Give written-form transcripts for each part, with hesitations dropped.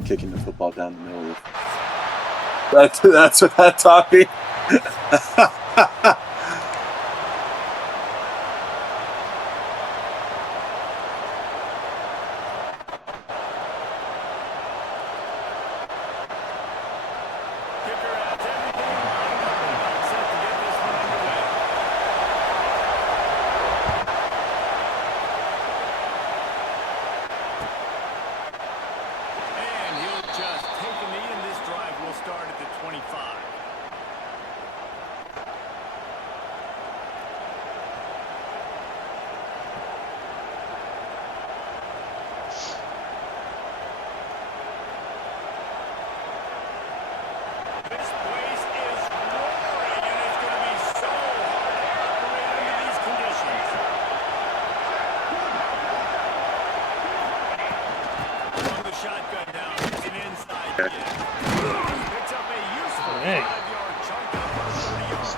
kicking the football down the middle of that's what that taught me.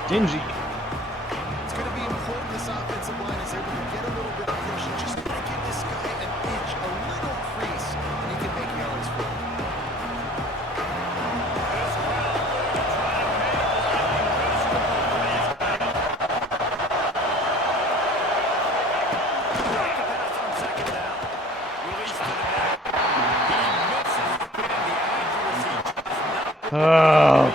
Stingy. It's going to be important this offensive line is able to get a little bit of push and just give this guy an inch, a little crease, and he can make yards for him. Oh.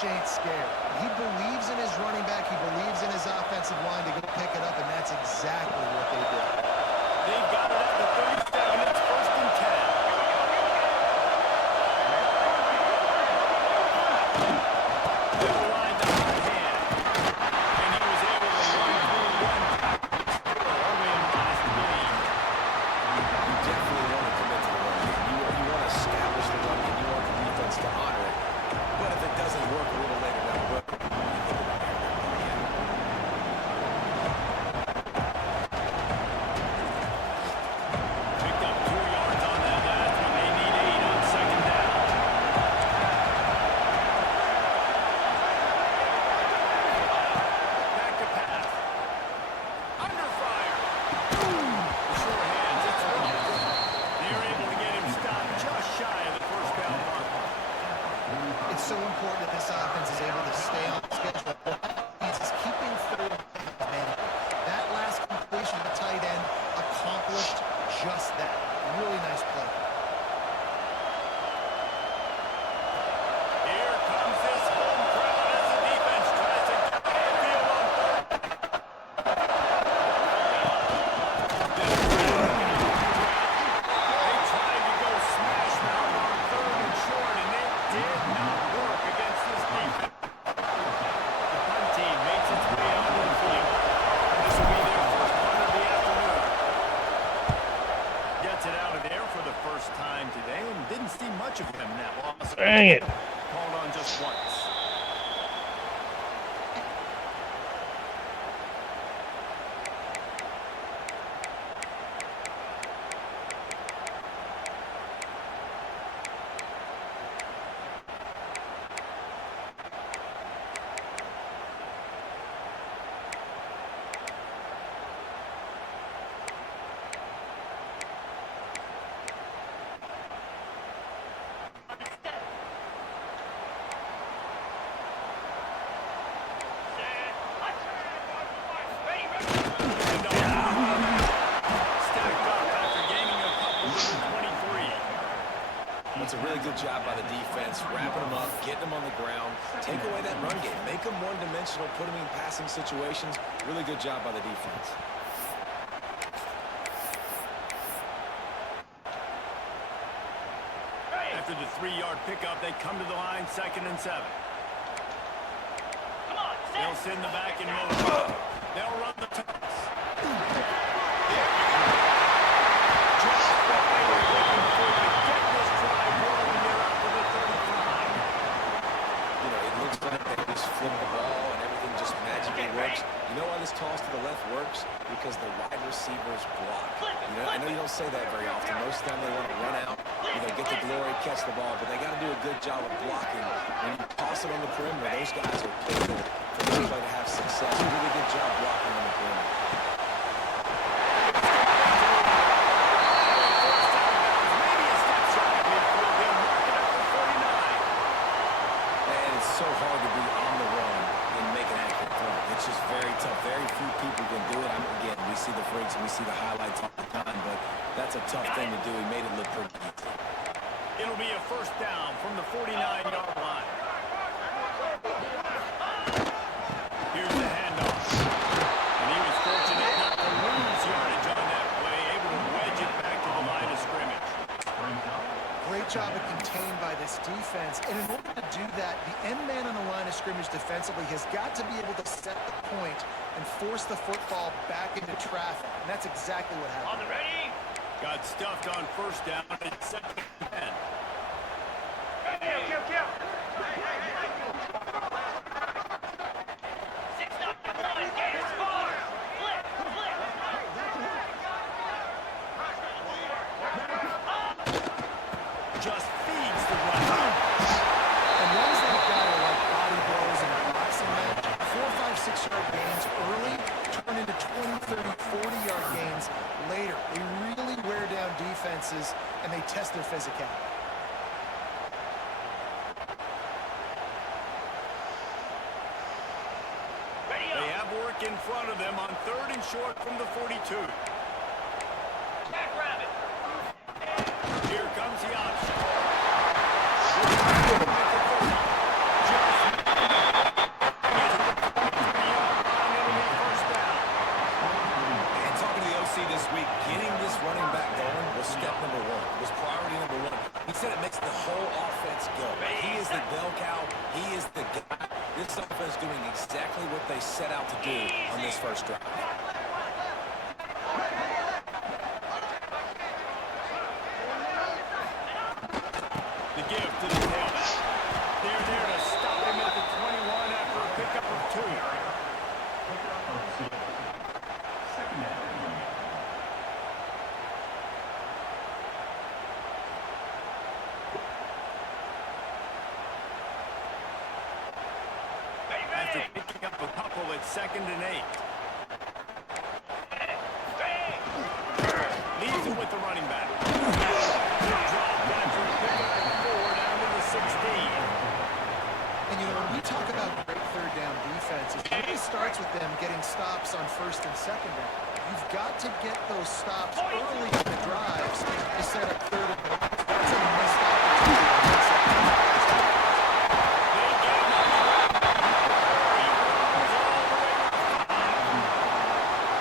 Ain't scared. He believes in his running back. He believes in his offensive line to go pick it up, and that's exactly what they did. They've got it at the 37. It's 1st and 10. They were lined up on hand, and he was able to run through one tackle, only a modest gain. You definitely want to commit to the run game. You want to establish the run game. You want the defense to honor it. But if it doesn't work a little later down the road, you think about it. Picked up 2 yards on that last one. They need 8 on 2nd down. Back to pass. Under fire. The short hands. It's one. They're able to get him stopped just shy of the 1st down mark. It's so important that this offense is able to stay on schedule. It's keeping third man. That last completion to tight end accomplished just that. Really nice play. Here comes this home crowd as the defense tries to get the field on third. They tried to go smash mouth on 3rd and short, and it did not work against this defense. The punt team makes its way onto the field. This will be their first punt of the afternoon. Gets it out of there for the first time today and didn't see much of him in that loss. Dang it. Called on just once. It's a really good job by the defense, wrapping them up, getting them on the ground, take away that run game, make them one-dimensional, put them in passing situations. Really good job by the defense. After the 3-yard pickup, they come to the line, 2nd and 7. They'll send the back in motion. They'll run the toss. Flip the ball and everything just magically works. You know why this toss to the left works? Because the wide receivers block. I know you don't say that very often. Most of the time they want to run out, get the glory, catch the ball, but they got to do a good job of blocking. When you toss it on the perimeter, those guys are pivotal for this play to have success. A really good job blocking on the perimeter. So hard to be on the run and make an accurate throw. It's just very tough. Very few people can do it. Again, we see the freaks and we see the highlights all the time, but that's a tough thing to do. He made it look pretty easy. It'll be a 1st down from the 49-yard line. Here's the handoff. And he was fortunate not to lose yardage on that play, able to wedge it back to the line of scrimmage. Great job of contained by this defense. And in order to do that, the end man on the line of scrimmage defensively has got to be able to set the point and force the football back into traffic. And that's exactly what happened. On the ready. Got stuffed on 1st down at 2nd and 10. Just feeds the run. And runs like that are like body blows in a boxing match. 4, 5, 6-yard gains early turn into 20, 30, 40-yard gains later. They really wear down defenses and they test their physicality. They have work in front of them on 3rd and short from the 42. Here comes the option. And talking to the OC this week, getting this running back going was step number 1. Was priority number 1. He said it makes the whole offense go. He is the bell cow. He is the guy. This offense doing exactly what they set out to do on this first drive. The give to the tailback. They're there to stop him at the 21 after a pickup of 2. After picking up a couple at 2nd and 8. Leaves it with the running back. Good drop after a pickup of 4 down to the 16. And when we talk about great 3rd down defense, it really starts with them getting stops on 1st and 2nd down. You've got to get those stops early in the drives to set up 3rd and 1. That's a missed opportunity.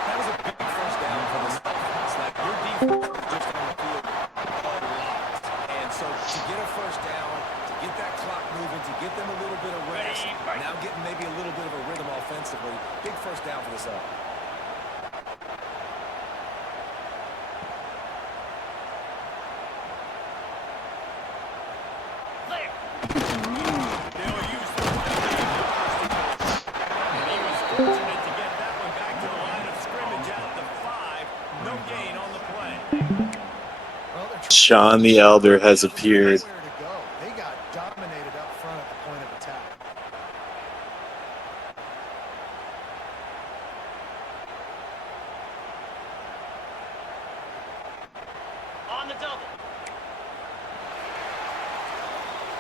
That was a big first down for this offense. Like, your defense is just on the field a lot. And so to get a first down, to get that clock moving, to get them a little bit of rest, now getting maybe a little bit of a rhythm offensively, big first down for this offense. They'll use the running back. And he was fortunate to get that one back to the line of scrimmage at the 5. No gain on the play. Sean the Elder has appeared. Nowhere to go. They got dominated up front at the point of attack. On the double.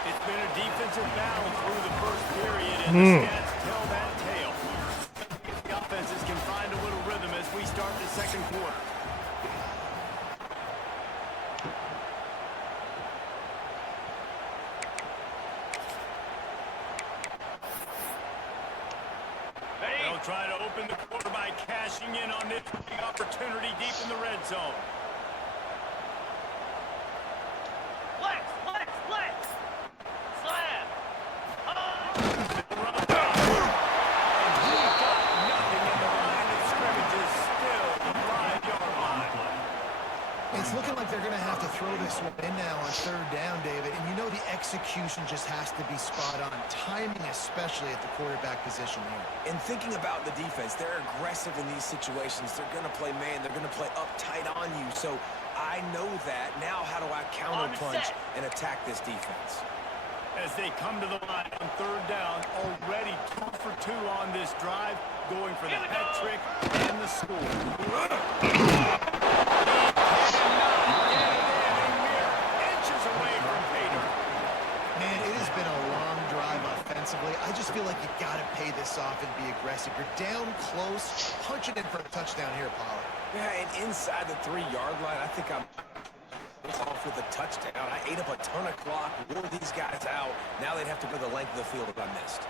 It's been a defensive battle through the first period, and the stats tell that tale. The offenses can find a little rhythm as we start the 2nd quarter. They'll try to open the quarter by cashing in on this big opportunity deep in the red zone. Flex! Slam! It's looking like they're going to have to throw this one in now on third down, David. And you know the execution just has to be spot on. Timing especially at the quarterback position here. And thinking about the defense, they're aggressive in these situations. They're going to play man. They're going to play uptight on you. So I know that. Now how do I counterpunch and attack this defense? As they come to the line on third down, already 2 for 2 on this drive, going for the hat trick and the score. Inches away from Pater. Man, it has been a long drive offensively. I just feel like you got to pay this off and be aggressive. You're down close. Punch it in for a touchdown here, Pollard. Yeah, and inside the 3-yard line, I think I'm off with a touchdown. I ate up a ton of clock, wore these guys out. Now they'd have to go the length of the field if I missed.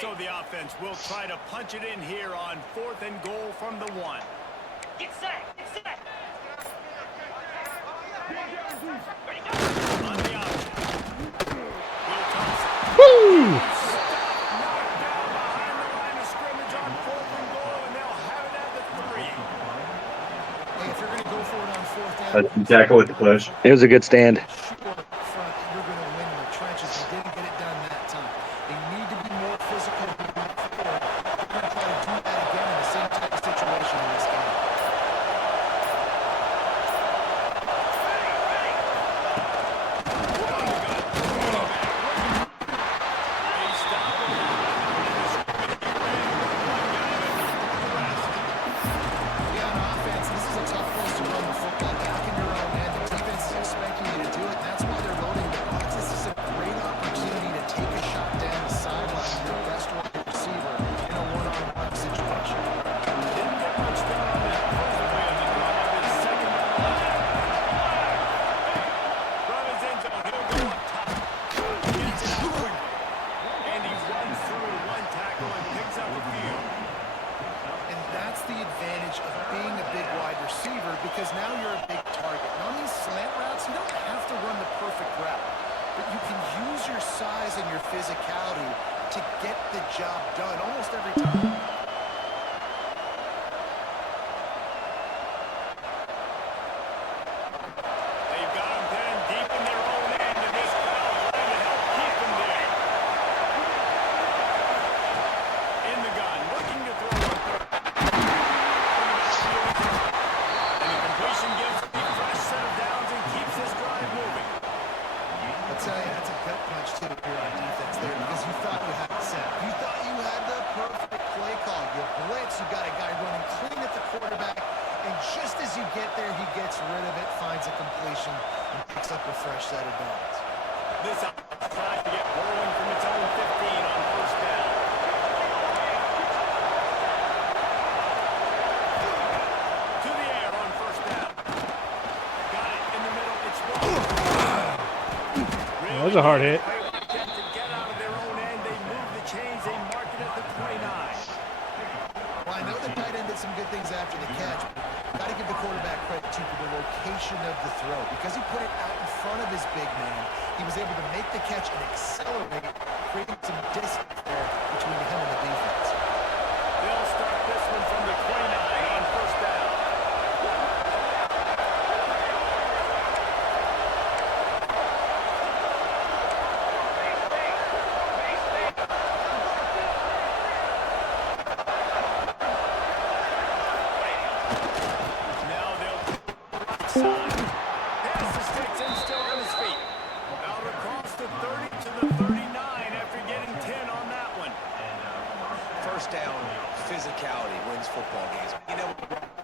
So the offense will try to punch it in here on 4th and goal from the 1. Get set! Ready, go! On the option. Will Thompson. Woo! Knocked down behind the line of scrimmage on 4th and goal, and they'll have it at the 3. Hey, if you're going to go for it on fourth down, That's the tackle with the push. It was a good stand. sure up front that you're going to win in the trenches. They didn't get it done that time. They need to be more physical moving forward. They're going to try to do that again in the same type of situation in this game. Yeah, on offense, this is a tough place to run the football back in your own end. The defense is expecting you to do it, and that's why they're loading the box. This is a great opportunity to take a shot down the sideline with your best wide receiver in a one-on-one situation. Didn't get much done on that first play of the drive. It's second and 11. From his end zone, he'll go up top. Gets it out quickly. And he runs through one tackle and picks up a few. And that's the advantage of being a big wide receiver, because now you're a big target. And on these slant routes, you don't have to run the perfect route, but you can use your size and your physicality to get the job done almost every time. They've got him pinned deep in their own end, and this crowd trying to help keep him there. In the gun, looking to throw on third. And the completion gives him a fresh set of downs and keeps this drive moving. I'll tell you, that's a gut punch too if you're on defense there, because you thought you had it set. You thought you had the perfect play call. You blitz, you got a guy running clean at the quarterback, and just as you get there, he gets rid of it, finds a completion, and picks up a fresh set of downs. This offense tries to get rolling from its own 15 on first down. To the air on first down. Got it in the middle. It's wrong. That was a hard hit. Play like that to get out of their own end. They move the chains. They mark it at the 29. Well, I know the tight end did some good things after the catch, but got to give the quarterback credit too for the location of the throw, because he put it out in front of his big man. He was able to make the catch and accelerate, creating some distance there between him and the defense. They'll start this one from the 29 on first down. Now they'll right side. Pass to Stetson, still on his feet. Out across the 30 to the 39 after getting 10 on that one. First down, physicality wins football games. You know,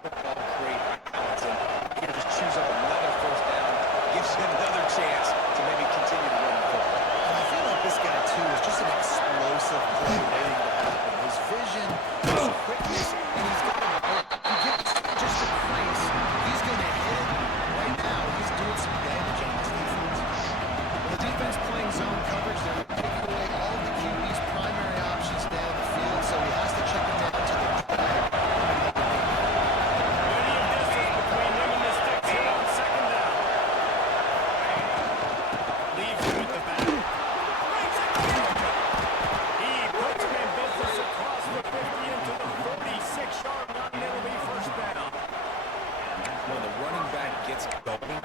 football create balance, and you just choose up another first down, gives you another chance to maybe continue to run the football. And I feel like this guy too is just an explosive play waiting to happen. His vision, his quickness, and he's got a grip. If he gets just a crease, he's going to hit it. Right now, he's doing some damage on this defense. Well, the defense playing zone coverage, they're taking away all the QB's primary options down the field, so he has to check it down to the drag.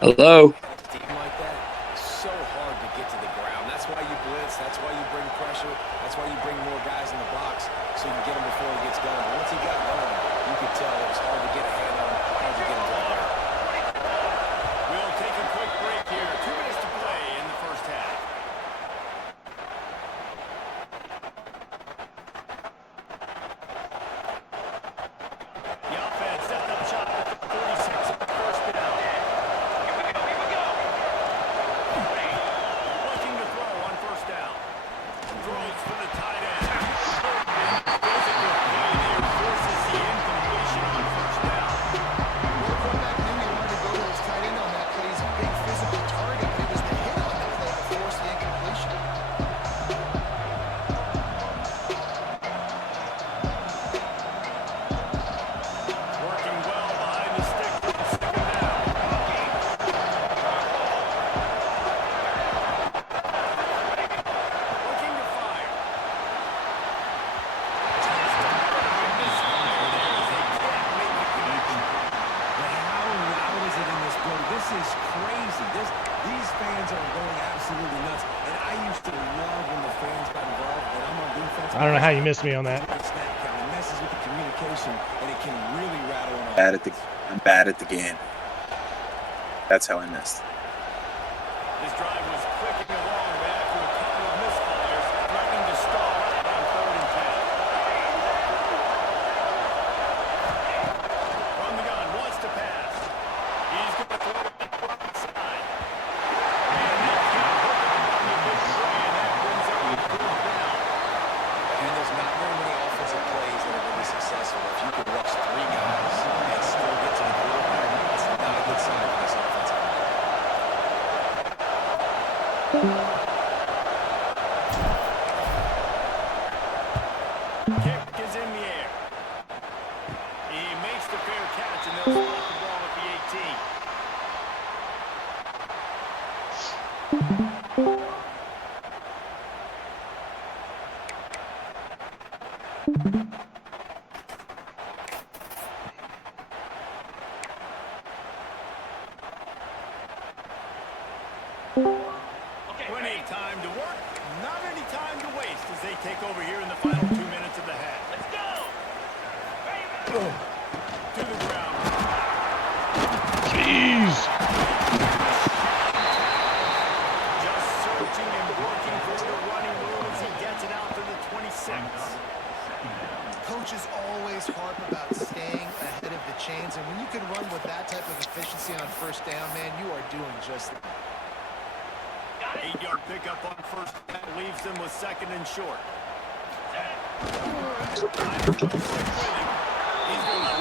Hello. Team like that, so hard to get to the ground. That's why you blitz. That's why you bring pressure. That's why you bring more guys in the box so you can get him before he gets going. But once he got going, you could tell it was hard to get a hand on him, hard to get him to the ground. We'll take a quick break here. 2 minutes to play in the first half. The offense set up shop at the 46 on the first down. Looking to throw on first down. Throws for the tight end. Physical play there forces the incompletion on first down. Well, quarterback knew he wanted to go to his tight end on that play. He's a big physical target, but it was the hit on the play that forced the incompletion. Working well behind the stick for the second down. Looking to fire. Misfire there as they can't make the connection. But how loud is it in this building? This is crazy. These fans are going absolutely nuts. And I used to love when the fans got involved. And I'm on defense. I don't know how you missed me on that. Snap count. It messes with the communication, and it can really rattle on. I'm bad at the game. That's how I missed. This drive was clicking along, but after a couple of misfires, threatening to stall out on 3rd and 10. From the gun, wants to pass. He's going to throw it to the right side. And they can't hook it up on the big play, and that brings up the 4th down. And there's not very many offensive plays that are going to be successful. If you could rush 3 guys and still get to the quarterback, it's not a good sign for this offensive line. Kick is in the air. He makes the fair catch, and they'll spot the ball at the 18. Plenty of time to work, not any time to waste as they take over here in the final 2 minutes of the half. Let's go! To the ground. Jeez. Just searching and working for the running room as he gets it out to the 26. Coaches always harp about staying ahead of the chains, and when you can run with that type of efficiency on first down, man, you are doing just that. 8-yard pickup on first down leaves them with 2nd and short. He's going to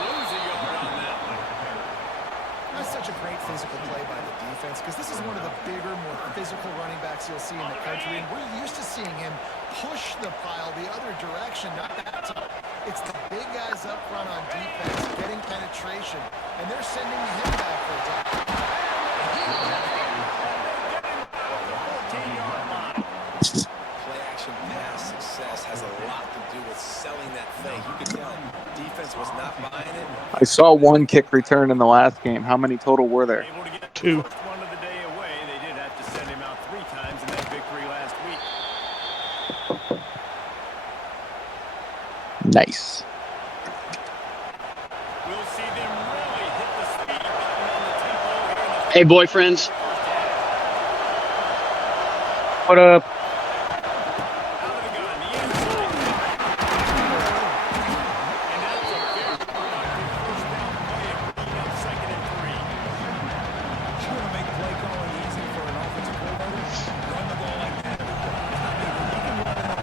lose a yard on that one. That's such a great physical play by the defense because this is one of the bigger, more physical running backs you'll see in the country, and we're used to seeing him push the pile the other direction, not that time. It's the big guys up front on defense getting penetration, and they're sending him back for a tackle. Play action pass success has a lot to do with selling that fake. You could tell defense was not buying it. I saw one kick return in the last game. How many total were there? Able to get 2. the first one of the day away. They did have to send him out 3 times in that victory last week. Nice. We'll see them really hit the speed button on the tempo here in the Hey, boyfriends. What up? out of the gun, the inside. And that's a very productive first down play and bringing up 2nd and 3. You want to make play calling easy for an offensive coordinator? Run the ball like that. You can run it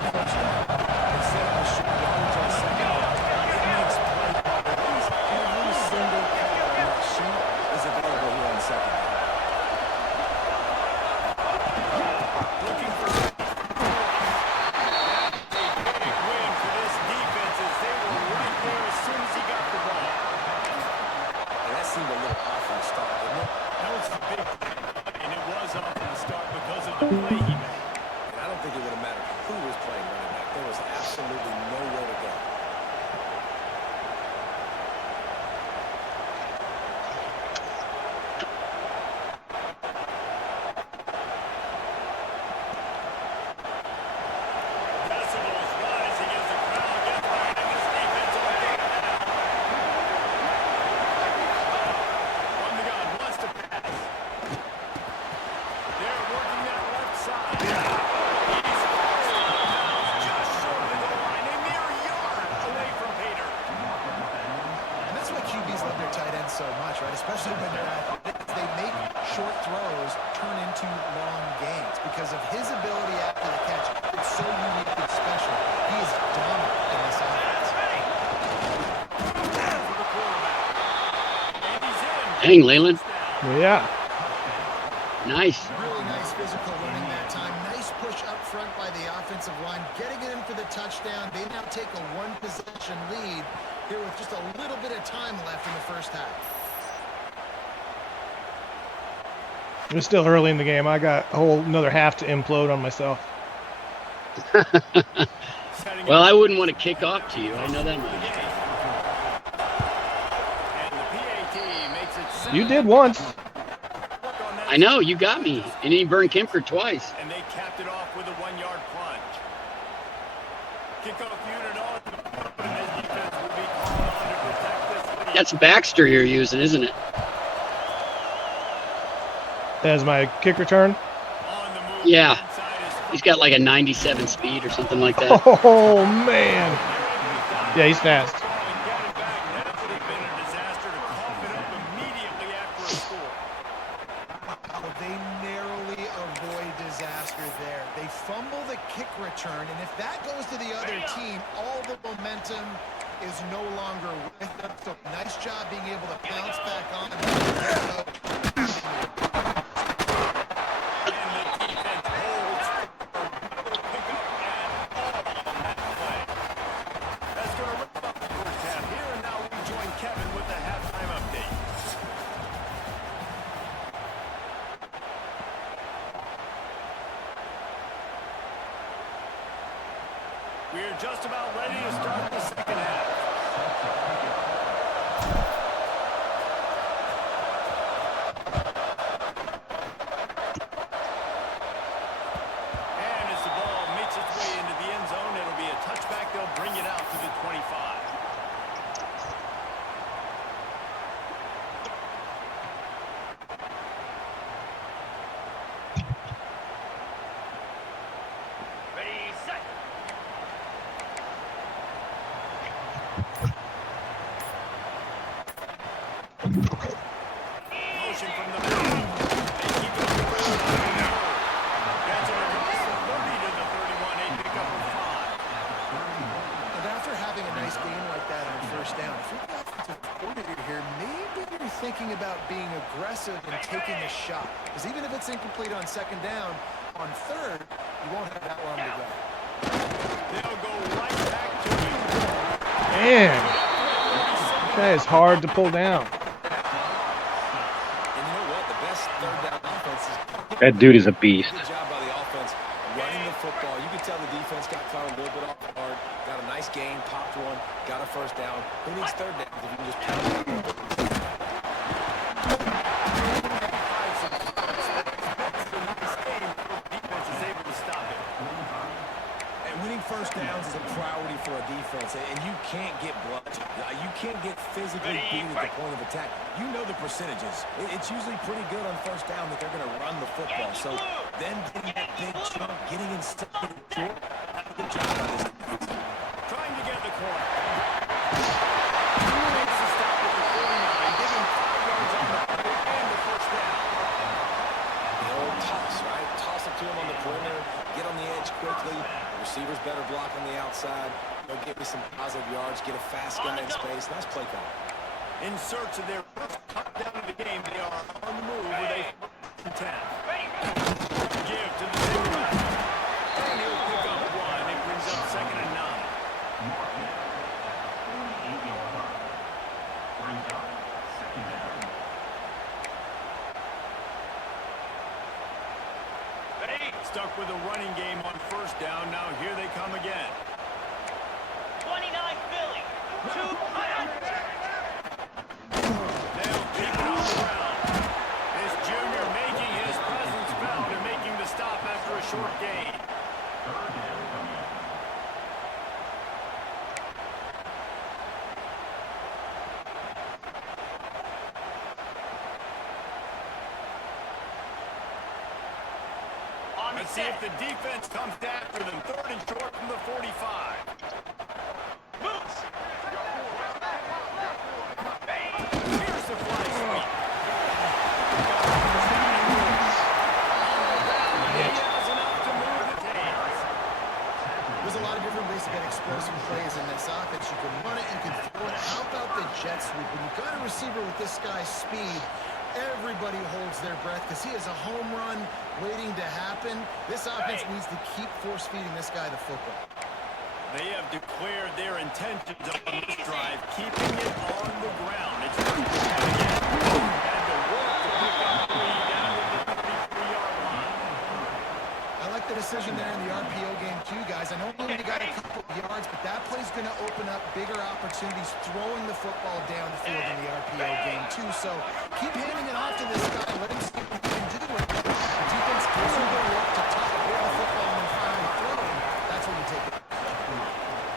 play he made. And I don't think it would have mattered who was playing running back. There was absolutely nowhere to go. Decibels rising as the crowd gets behind this defense on third down. From the gun, wants to pass. They're working that left side. He's just short of the goal line, a mere yard away from Peter. And that's why QBs love their tight ends so much, right? Especially when they're athletics. They make short throws turn into long gains because of his ability after the catch. It's so unique and special. He is dominant in this offense. For the quarterback. And he's in. Dang, Leyland. Yeah. Nice. Really nice physical running that time. Nice push up front by the offensive line. Getting it in for the touchdown. They now take a one-possession lead here with just a little bit of time left in the first half. It was still early in the game. I got a whole another half to implode on myself. Well, I wouldn't want to kick off to you. I know that much. And the PAT makes it You did once. I know, you got me. And he burned Kemper twice. And they capped it off with a 1-yard plunge. Kickoff unit on. And his defense will be called on to protect this lead. That's Baxter you're using, isn't it? As my kick return. On the move. Yeah. Inside is He's got like a 97 speed or something like that. Oh, man. Yeah, he's fast. and get it back. That would have been a disaster to cough it up immediately after a score. Oh, they narrowly avoid disaster there. They fumble the kick return, and if that goes to the other team, all the momentum is no longer with them. So nice job being able to bounce back on. And the defense holds for pickup and all on that play. That's going to wrap up the first half here, and now we join Kevin with the halftime update. We're just about ready to start the second half. And as the ball makes its way into the end zone, it'll be a touchback. They'll bring it out to the 25. Ready, set. Motion from the middle. They keep it on the field. That's across the 30 to the 31. A pickup of 5. And after having a nice game like that on first down, if you're the offensive coordinator here, maybe you're thinking about being aggressive and taking a shot. Because even if it's incomplete on second down, on third, you won't have that long to go. They'll go right back to it. Man. That is hard to pull down. And you know what? The best third down offense is That dude is a beast. good job by the offense running the football. You can tell the defense got caught a little bit off guard. Got a nice gain, popped one, got a first down. Who needs third downs if you can just pound it? Defense is able to stop it. And winning first downs is a priority for a defense, and you can't get bludgeoned. You can't get physically beat at the point of attack. You know the percentages. It's usually pretty good on first down that they're going to run the football. So then getting that big chunk, getting in second and short, good job by this defense. Trying to get the corner. Makes the stop at the 49, giving 5 yards on the play and the first down. The old toss, right? Toss it to him on the perimeter, get on the edge quickly. The receiver's better block on the outside. They'll get me some positive yards, get a fast guy in space. Nice play call. In search of their first touchdown of the game, they are on the move with a 10. Give to the big left. And he'll pick up 1. It brings up 2nd and 9. Ready, stuck with a running game on first down. Now here they come again. 29 Philly. 2 They'll keep it on the ground. This junior making his presence felt and making the stop after a short gain. Let's see if the defense comes after them. 3rd and short from the 45. Moves. Here's the fly sweep. He has enough to move the chains. There's a lot of different ways to get explosive plays in this offense. You can run it, you can throw it. How about the jet sweep? When you've got a receiver with this guy's speed, everybody holds their breath because he has a home run waiting to happen. This offense needs to keep force-feeding this guy the football. They have declared their intentions on this drive, keeping it on the ground. It's and the work to pick up the lead down to the 33-yard line. I like the decision there in the RPO game too, guys. I know we only got a couple of yards, but that play's going to open up bigger opportunities throwing the football down the field in the RPO game too. So keep handing it off to this guy. Let him see what he can do. The defense gives him the work to top the football and then finally throw him. That's when you take it.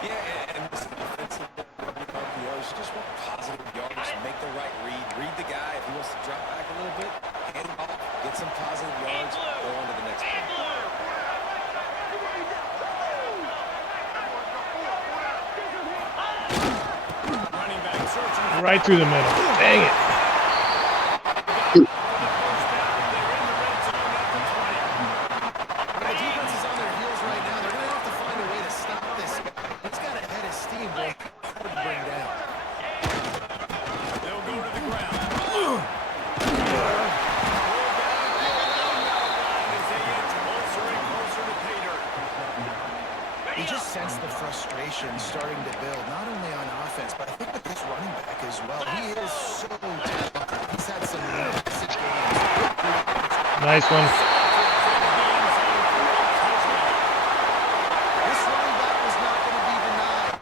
Yeah, and this defensive RPOs, you just want positive yards, make the right read the guy. If he wants to drop back a little bit, hand him off, get some positive yards, go on to the next play. Running back searching. Right through the middle. Dang it. The defense is on their heels right now. They're going to have to find a way to stop this guy. He's got a head of steam, boy. Hard to bring down. They'll go to the ground. As they inch closer and closer to pay dirt. You just sense the frustration starting to build, not only on offense, but I think with this running back as well. He is so talented. He's had some massive games. Nice one. This running back was not going to be denied.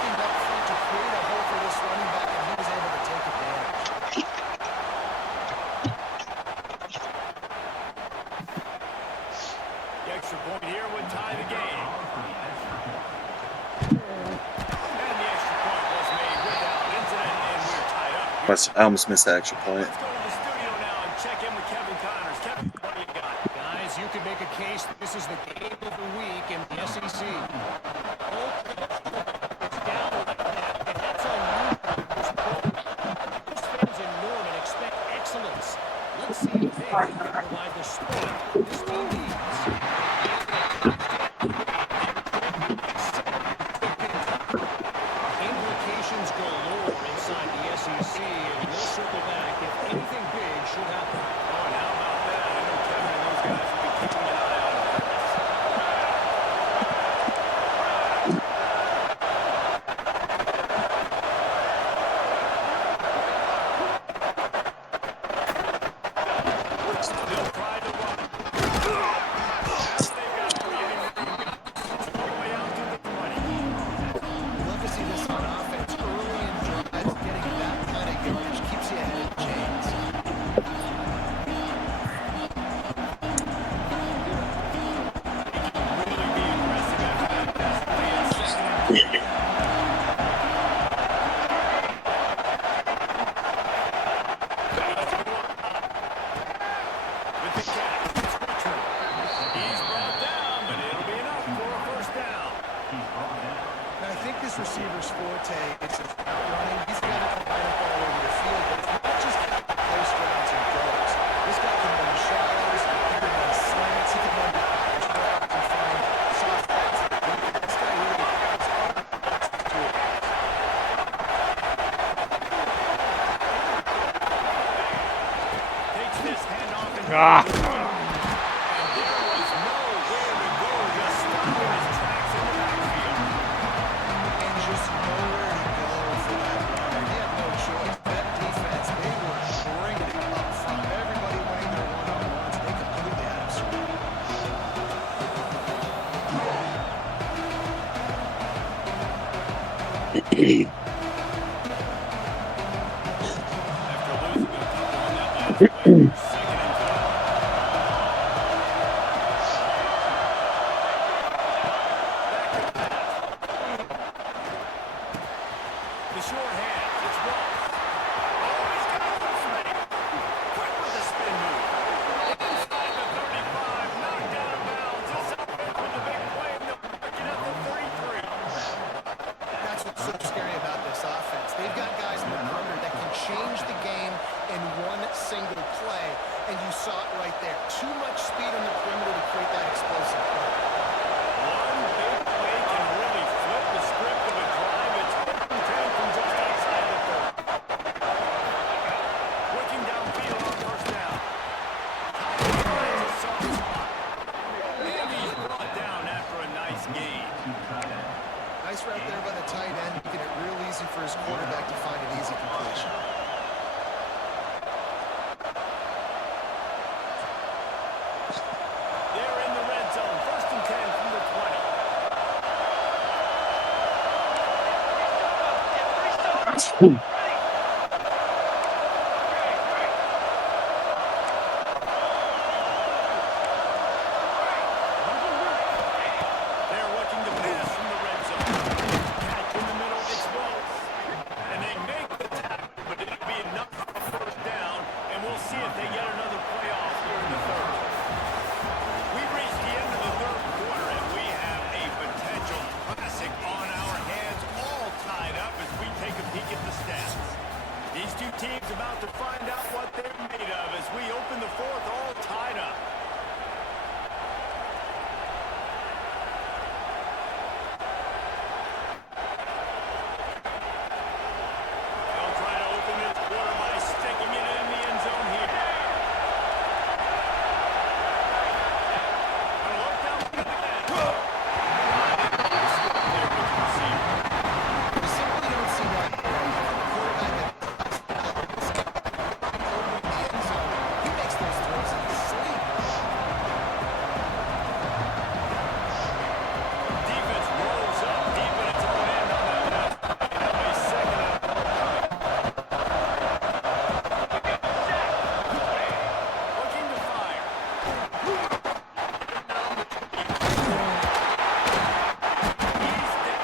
He was up front to create a hole for this running back, and he was able to take advantage. The extra point here would tie the game. And the extra point was made without incident, and we're tied up. I almost missed that extra point. Let's go to the studio now and check in with Kevin Connors. Kevin, what do you got? Guys, you could make a case that this is the game of the week in the SEC. It's down like that, and that's on you. Most fans in Norman expect excellence. Let's see if they can provide the spark this team needs. Implications galore inside the SEC, and we'll circle back if anything big should happen. Oh, and how about that? I know Kevin and those guys will be keeping an eye on it. They'll try to run. They've got breathing room. All the way out to the 20. We'd love to see this on offense early in drives. Getting that kind of yardage keeps you ahead of the chains. Really be aggressive after that play in 2nd and 3. With the catch, it's Richard. He's brought down, but it'll be enough for a first down. And I think this receiver's forte is his running. He's got to combine it all over the field, but it's not just close routes and goals. This guy can run shallows, he can run slants, he can run outside routes and find soft spots. This guy really has all the tools. Takes this handoff and Ah. and there was nowhere to go, just stopping his tracks in the backfield. And just nowhere to go for that runner. He had no choice. That defense, they were bringing it up front. Everybody winning their one-on-ones. They completely had him surrounded. The short hand, it's Ross. Oh, he's got a swing. Quick with the spin move. Inside the 35, knocked out of bounds. It's up there with the big play, and they'll mark it at the 33. That's what's so scary about this offense. They've got guys in the perimeter that can change the game in one single play, and you saw it right there. Too much speed on the perimeter to create that explosive play. One big play can really flip the script of a drive. It's 10 from just outside the 30. Working downfield on first down. Finds a soft spot. And he's brought down after a nice gain. Nice route there by the tight end, making it real easy for his quarterback to find an easy completion. They're in the red zone. First and 10 from the 20. They're looking to pass from the red zone. Catch in the middle, it's close. And they make the tackle, but it'll be enough for a first down, and we'll see if they get another playoff here in the third. We've reached the end of the third quarter, and we have a potential classic on our hands, all tied up as we take a peek at the stats. These two teams about to find out what they're made of as we open the fourth, all tied up. They'll try to open this quarter by sticking it in the end zone here. And look downfield again. There with the receiver. You simply don't see that. A quarterback that cuts over the end zone, he makes those throws in his sleep. Defense rolls up deep in its own end on that left. Now a second and looking to fire. He's down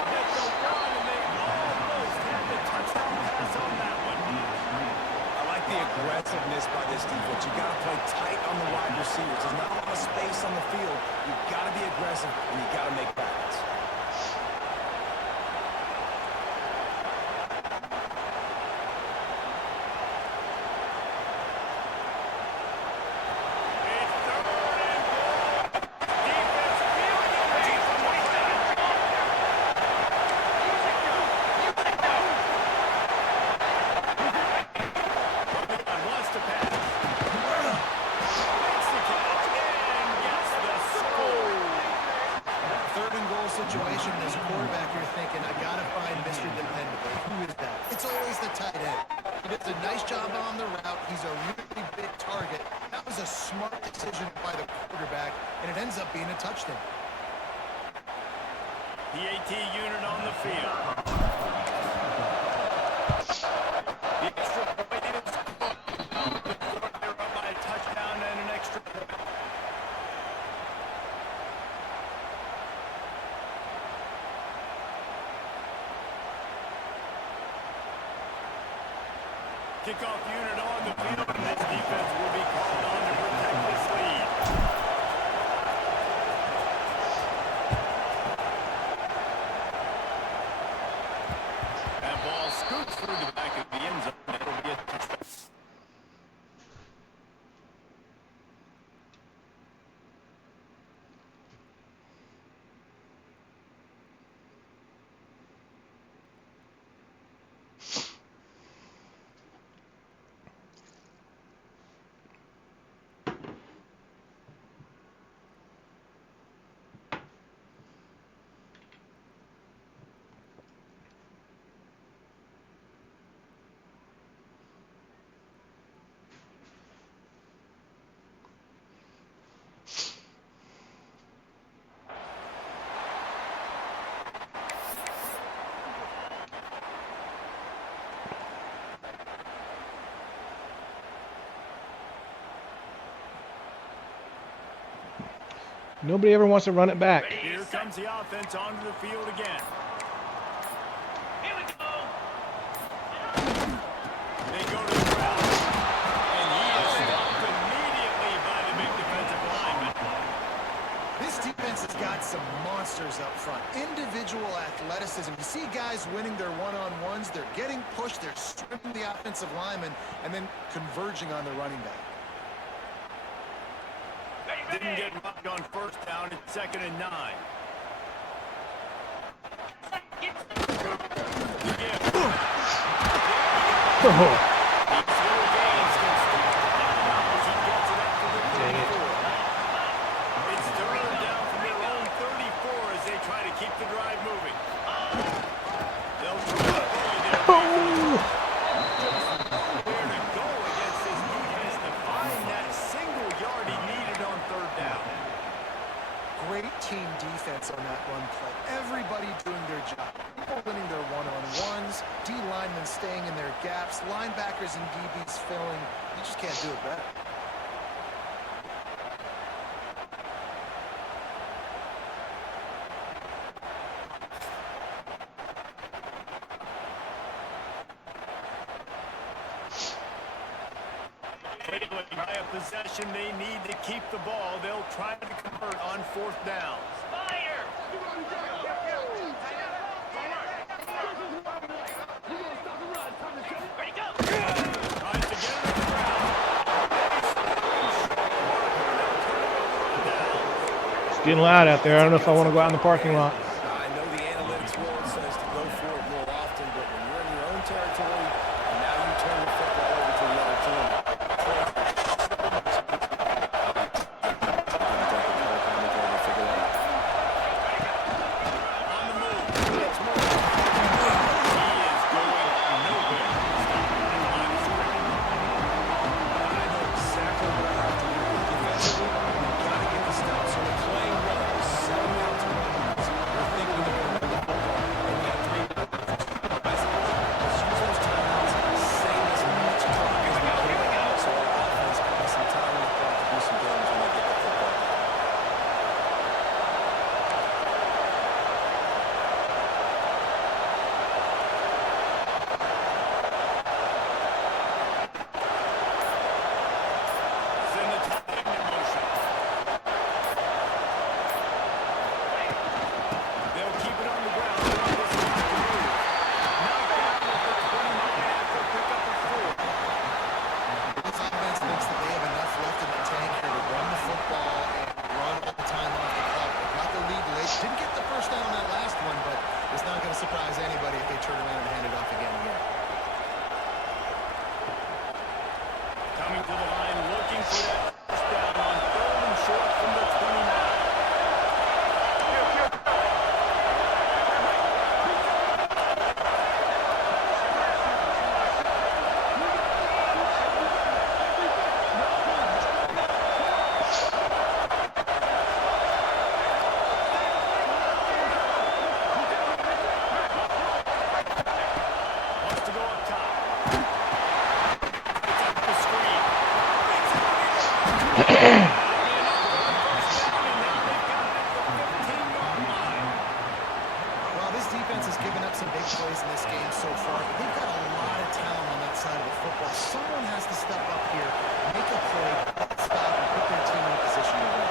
at the one, and they almost had the touchdown pass on that one. I like the aggressiveness by this defense. You got to play tight on the wide receivers. There's not a lot of space on the field. You got to be aggressive, and you got to make plays. It's third and goal. Defense feeling it deep from the ground. Boca wants to pass. Makes the catch and gets the score. Third and goal situation, as a quarterback, you're thinking, I got to find Mr. Dependable. Who is that? It's always the tight end. He does a nice job on the route. He's a really big target. That was a smart decision by the quarterback, and it ends up being a touchdown. The AT unit on the field. The extra point is they're up by a touchdown and an extra point. Kickoff unit on the field, and this defense will be called on to protect this lead. That ball scoots through the back of the end zone. It'll be a touchdown. Nobody ever wants to run it back. Here comes the offense onto the field again. Here we go. They go to the ground. And he is stopped immediately by the big defensive lineman. This defense has got some monsters up front. Individual athleticism. You see guys winning their one-on-ones. They're getting pushed. They're stripping the offensive lineman and then converging on the running back. Didn't get much on first down. It's 2nd and 9. It's 3rd down from their own 34 as they try to keep the drive moving. They'll try to avoid their where to go against this defense to find that single yard he needed on 3rd down. Great team defense on that run play. Everybody doing their job. People winning their one-on-ones, D linemen staying in their gaps, linebackers and DBs filling. You just can't do it better. By a possession, they need to keep the ball. They'll try to convert on 4th down. Fire. Ready, go. Tries to get it on the ground. It's getting loud out there. I don't know if I want to go out in the parking lot. I know the analytics world says to go for it more often, but when you're in your own territory and now you turn the football over to the other team, On the move. It's more. He is going nowhere. Stop on the line of scrimmage. I know exactly what I have to do. Defensively, we've got to get the stop. So we're playing well. We're selling out to runs. We're thinking that we're going to the football. And we got 3 guys. Let's use those timeouts and save as much clock as we can. So our offense has some time on the clock to do some damage when they get the football. Send the tight end in motion. They'll keep it on the ground. This is not the move. Knocked down at the 29 after a pickup of 4. This offense thinks that they have enough left in the tank here to run the football and run all the time off the clock. They got the lead late. Didn't get the first down on that last one, but it's not going to surprise anybody if they turn around and hand it off again here. Coming to the line, looking for that first down on 3rd and short from the 29. Wants to go up top. It's up the screen. Well, this defense has given up some big plays in this game so far, but they've got a lot of talent on that side of the football. Someone has to step up here, make a play, stop, and put their team in a position to win.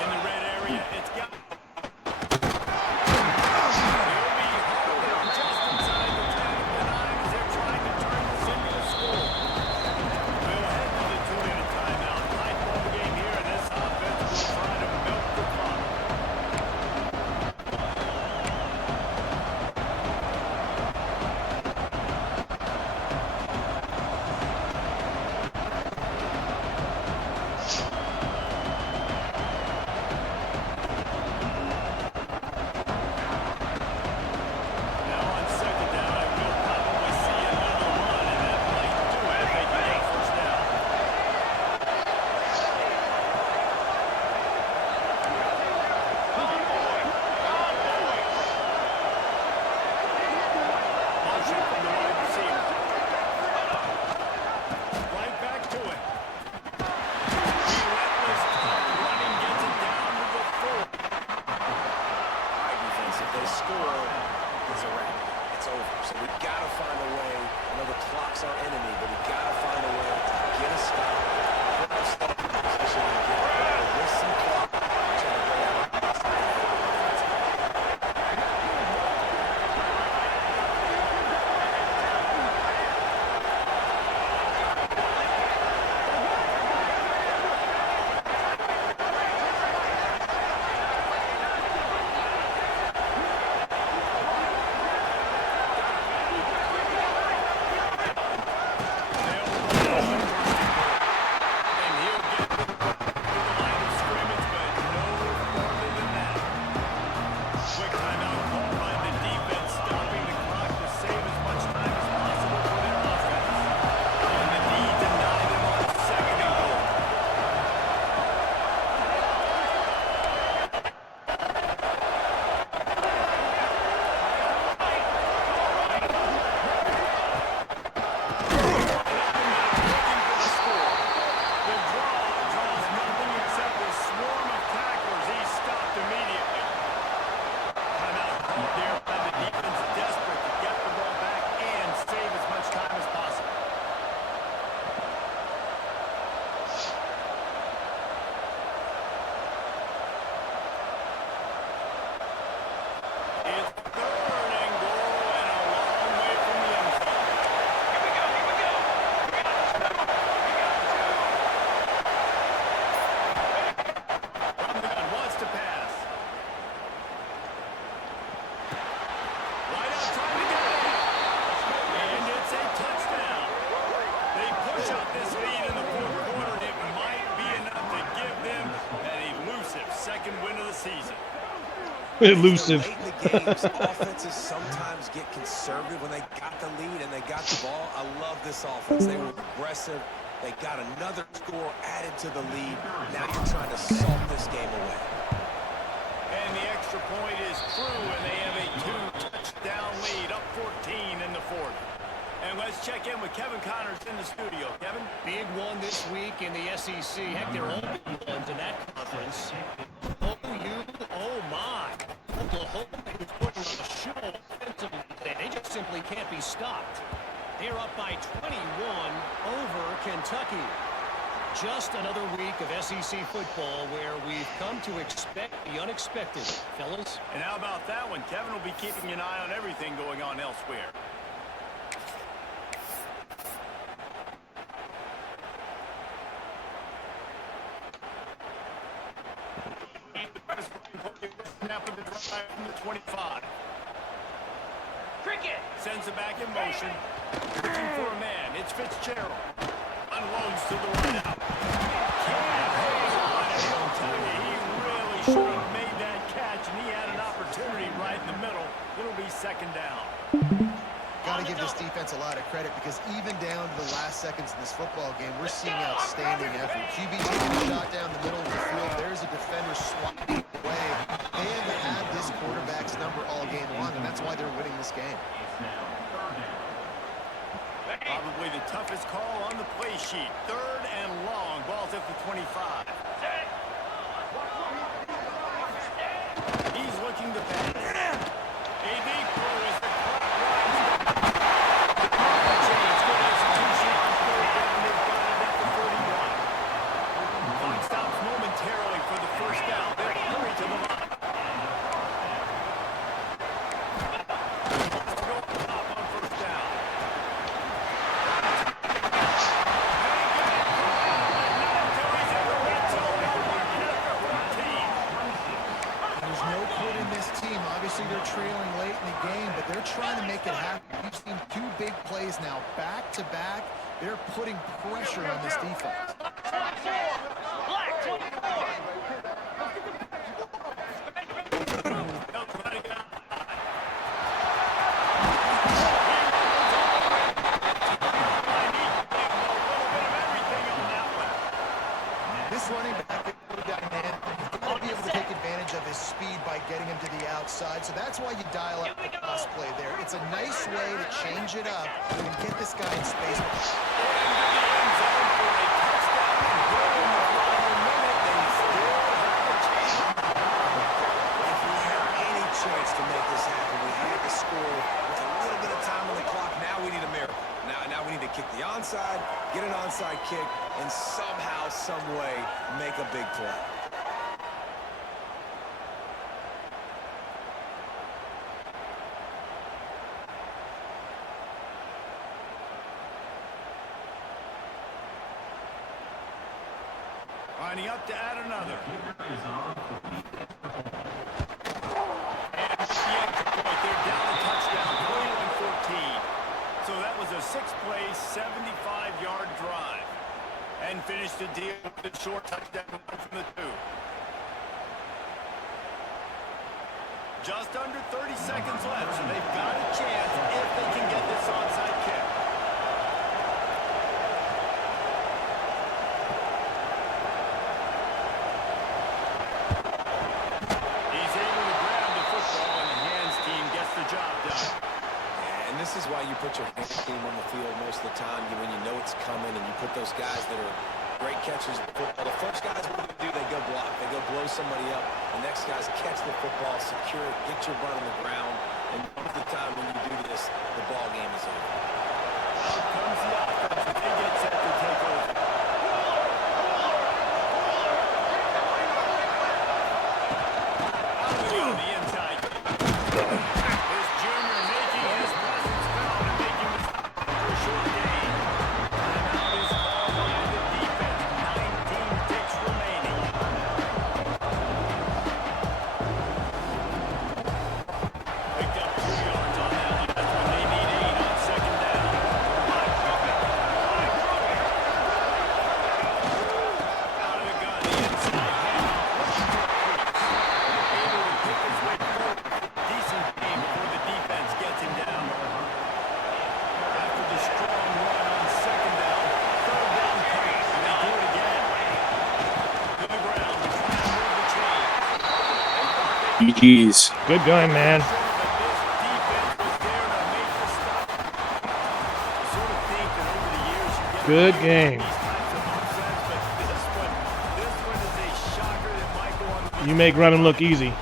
In the red area, it's got. Just inside the 10 of the 9 as they're trying to second win of the season. Elusive. Late in the games, offenses sometimes get conservative when they got the lead and they got the ball. I love this offense. They were aggressive. They got another score added to the lead. Now you're trying to salt this game away. And the extra point is through, and they have a 2-touchdown lead, up 14 in the fourth. And let's check in with Kevin Connors in the studio. Kevin? Big one this week in the SEC. Heck, they're all big ones in that conference. Oh my. Oklahoma is putting on a show offensively today. They just simply can't be stopped. They're up by 21 over Kentucky. Just another week of SEC football where we've come to expect the unexpected, fellas. And how about that one? Kevin will be keeping an eye on everything going on elsewhere. Snap of the drive from the 25. Cricket. Sends it back in motion. Looking for a man. It's Fitzgerald. Unloads to the right out. I'll tell you, he really should have made that catch, and he had an opportunity right in the middle. It'll be second down. Got to give this defense a lot of credit because even down to the last seconds of this football game, we're seeing outstanding effort. QB taking a shot down the middle of the field. There's a defender swatting away. They have had this quarterback's number all game long, and that's why they're winning this game. Probably the toughest call on the play sheet. Third and long. Ball's at the 25. He's looking to pass. A deep throw is the clock runs. Change goes execution on third down. They've got it at the 31. Clock stops momentarily for the first down. They'll hurry to the line. Go top on first down. There's no quit in this team. Obviously, they're trailing late in the game, but they're trying to make it happen. We've seen two big plays now, back to back. They're putting pressure on this defense. Black 24. This running back is so dynamic. You've got to be able to take advantage of his speed by getting him to the outside. So that's why you dial up the cross play there. It's a nice way to change it up and get this guy in space. Chance to make this happen. We had the score with a little bit of time on the clock. Now we need a miracle. Now we need to kick the onside, get an onside kick, and somehow, some way, make a big play. Lining up to add another. They're down a touchdown, 21-14. So that was a 6-play, 75-yard drive. And finished the deal with a short touchdown from the 2. Just under 30 seconds left, so they've got a chance if they can get this onside kick. He's able to grab the football, and the hands team gets the job done. And this is why you put your hands team on the field most of the time when you know it's coming, and you put those guys that are great catchers of the football. The first guys, what do? They go block. They go blow somebody up. The next guys catch the football, secure it, get your butt on the ground, and most of the time when you do this, the ball game is over. Out comes the offense. They get set to take over. On the inside. This junior making his presence felt and making the stop for a short gain. Timeout is called by the defense. 19 ticks remaining. Picked up 2 yards on that last one. They need 8 on second down. Out of the gun, the inside. GG's. Good going, man. Good game. You make running look easy.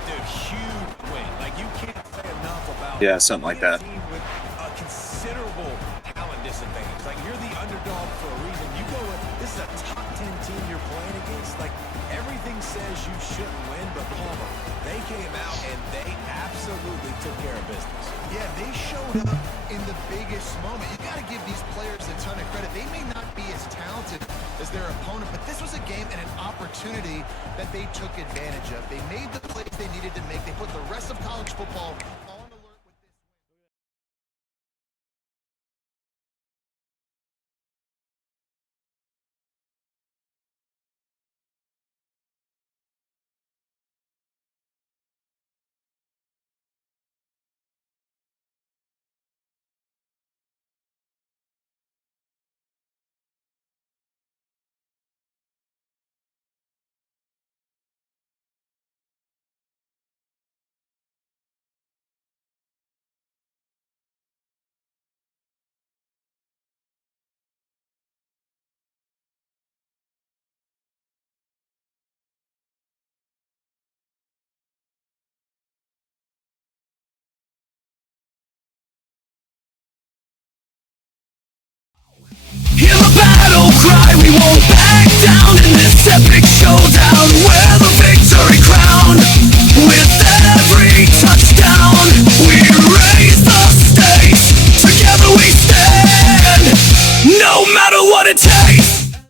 Yeah, something like that. With a considerable talent disadvantage. Like, you're the underdog for a reason. You go with, this is a top 10 team you're playing against. Like, everything says you shouldn't win, but Palmer, they came out and they absolutely took care of business. Yeah, they showed up in the biggest moment. You got to give these players a ton of credit. They may not be as talented as their opponent, but this was a game and an opportunity that they took advantage of. They made the plays they needed to make. They put the rest of college football on alert with this win. Hear the battle cry, we won't back down in this epic showdown.